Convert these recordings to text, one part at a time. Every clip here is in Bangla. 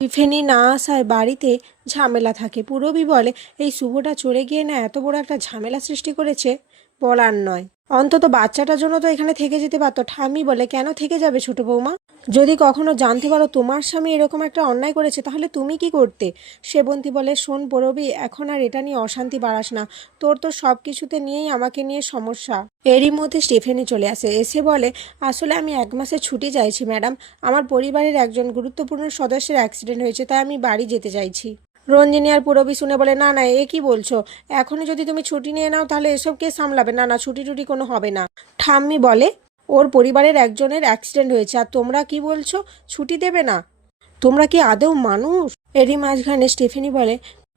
টিফিনি না আসায় বাড়িতে ঝামেলা থাকে। পূরবী বলে এই শুভটা চলে গিয়ে না এত বড় একটা ঝামেলা সৃষ্টি করেছে বলার নয়। অন্তত বাচ্চাটার জন্য তো এখানে থেকে যেতে পারতো। ঠাম্মি বলে কেন থেকে যাবে ছোট বৌমা? যদি কখনো জানতে পারো তোমার স্বামী এরকম একটা অন্যায় করেছে তাহলে তুমি কি করতে? সেবন্তী বলে শোন পূরবী, এখন আর এটা নিয়ে অশান্তি বাড়াস না। তোর তো সব কিছুতে নিয়েই আমাকে নিয়ে সমস্যা। এরই মধ্যে স্টিফেনি চলে আসে, এসে বলে আসলে আমি 1 মাসের ছুটি চাইছি ম্যাডাম। আমার পরিবারের একজন গুরুত্বপূর্ণ সদস্যের অ্যাক্সিডেন্ট হয়েছে, তাই আমি বাড়ি যেতে চাইছি। রঞ্জিনী আর পূরবী শুনে বলে না না, এ কি বলছো? এখনই যদি তুমি ছুটি নিয়ে নাও তাহলে এসব কে সামলাবে? না না, ছুটি টুটি কোনো হবে না। ঠাম্মি বলে ওর পরিবারের একজনের অ্যাক্সিডেন্ট হয়েছে আর তোমরা কি বলছো ছুটি দেবে না? তোমরা কি আদৌ মানুষ? এরই মাঝখানে স্টেফেনি বলে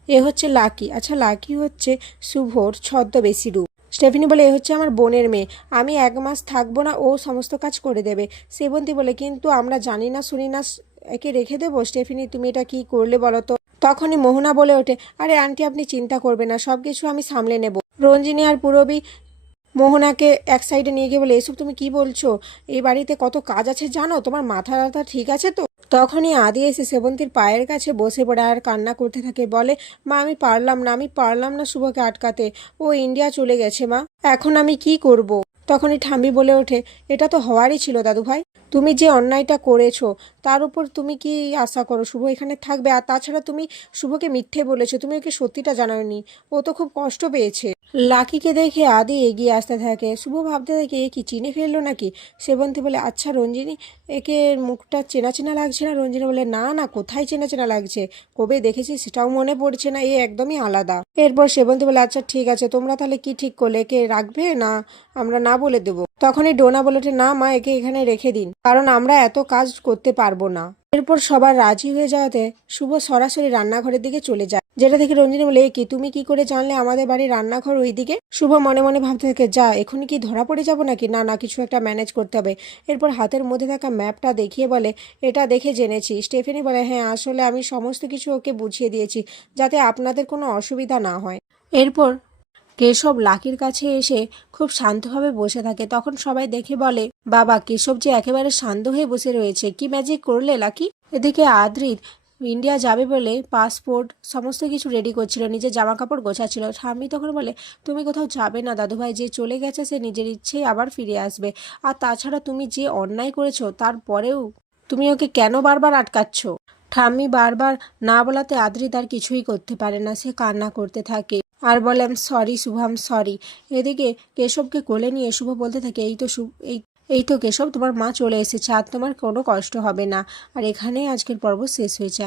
এ হচ্ছে লাকি। আচ্ছা, লাকি হচ্ছে শুভর ছদ্মবেশী রূপ। স্টেফেনি বলে এ হচ্ছে আমার বোনের মেয়ে, আমি 1 মাস থাকবো না, ও সমস্ত কাজ করে দেবে। সেবন্তী বলে কিন্তু আমরা জানি না শুনি না একে রেখে দেবো? স্টেফেনি তুমি এটা কি করলে বলো তো? তখনই মোহনা বলে ওঠে আরে আন্টি আপনি চিন্তা করবেন না, সব কিছু আমি সামলে নেব। রঞ্জিনী আর পূরবী মোহনাকে এক সাইডে নিয়ে গিয়ে বলে এসব তুমি কি বলছো? এই বাড়িতে কত কাজ আছে জানো? তোমার মাথা ব্যথা ঠিক আছে তো? তখনই আদি এসে সেবন্তীর পায়ের কাছে বসে পড়ে আর কান্না করতে থাকে। বলে মা আমি পারলাম না শুভকে আটকাতে। ও ইন্ডিয়া চলে গেছে মা, এখন আমি কি করব? তখনই ঠাম্মি বলে ওঠে এটা তো হওয়ারই ছিল দাদু ভাই। তুমি যে অন্যায়টা করেছো তার উপর তুমি কি আশা করো শুভ এখানে থাকবে? আর তাছাড়া তুমি শুভকে মিথ্যে বলেছো, তুমি ওকে সত্যিটা জানাওনি। ও তো খুব কষ্ট পেয়েছে। লাকিকে দেখে আদি এগিয়ে আসতে থাকে। শুভ ভাবতে থাকে এ কি চিনে ফেললো নাকি? সেবন্তী বলে আচ্ছা রঞ্জিনী, একে মুখটা চেনা চেনা লাগছে না? রঞ্জিনী বলে না না, কোথায় চেনা চেনা লাগছে, কবে দেখেছি সেটাও মনে পড়ছে না, এ একদমই আলাদা। এরপর সেবন্তী বলে আচ্ছা ঠিক আছে, তোমরা তাহলে কি ঠিক করলে, একে রাখবে না আমরা না বলে দেবো? তখনই ডোনা বলে ওঠে না মা, একে এখানে রেখে দিন, কারণ আমরা এত কাজ করতে পারবো না। এরপর সবার রাজি হয়ে যাওয়াতে শুভ সরাসরি রান্নাঘরের দিকে চলে যায়, যেটা দেখে রঞ্জিনী বলে এ কি, তুমি কি করে জানলে আমাদের বাড়ির রান্নাঘর ওইদিকে? শুভ মনে মনে ভাবতে থাকে যা, এখনই কি ধরা পড়ে যাব নাকি? না না, কিছু একটা ম্যানেজ করতে হবে। এরপর হাতের মধ্যে থাকা ম্যাপটা দেখিয়ে বলে এটা দেখে জেনেছি। স্টেফেনি বলে হ্যাঁ, আসলে আমি সমস্ত কিছু ওকে বুঝিয়ে দিয়েছি যাতে আপনাদের কোনো অসুবিধা না হয়। এরপর কেশব লাকির কাছে এসে খুব শান্তভাবে বসে থাকে। তখন সবাই দেখে বলে বাবা, কেশব যে একেবারে শান্ত হয়ে বসে রয়েছে, কি ম্যাজিক করলে লাকি? এদিকে আদ্রিত ইন্ডিয়া যাবে বলে পাসপোর্ট সমস্ত কিছু রেডি করছিল, নিজের জামা কাপড় গোছাচ্ছিল। ঠাম্মি তখন বলে তুমি কোথাও যাবে না দাদুভাই, যে চলে গেছে সে নিজের ইচ্ছেই আবার ফিরে আসবে। আর তাছাড়া তুমি যে অন্যায় করেছো তারপরেও তুমি ওকে কেন বারবার আটকাচ্ছ? ঠাম্মি বারবার না বলাতে আদ্রিত আর কিছুই করতে পারে না, সে কান্না করতে থাকে আর বলে আম সরি শুভাম সরি। এদিকে কেশবকে কোলে নিয়ে শুভ বলতে থাকে এই তো কেশব, তোমার মা চলে এসেছে আর তোমার কোনো কষ্ট হবে না। আর এখানেই আজকের পর্ব শেষ হয়েছে।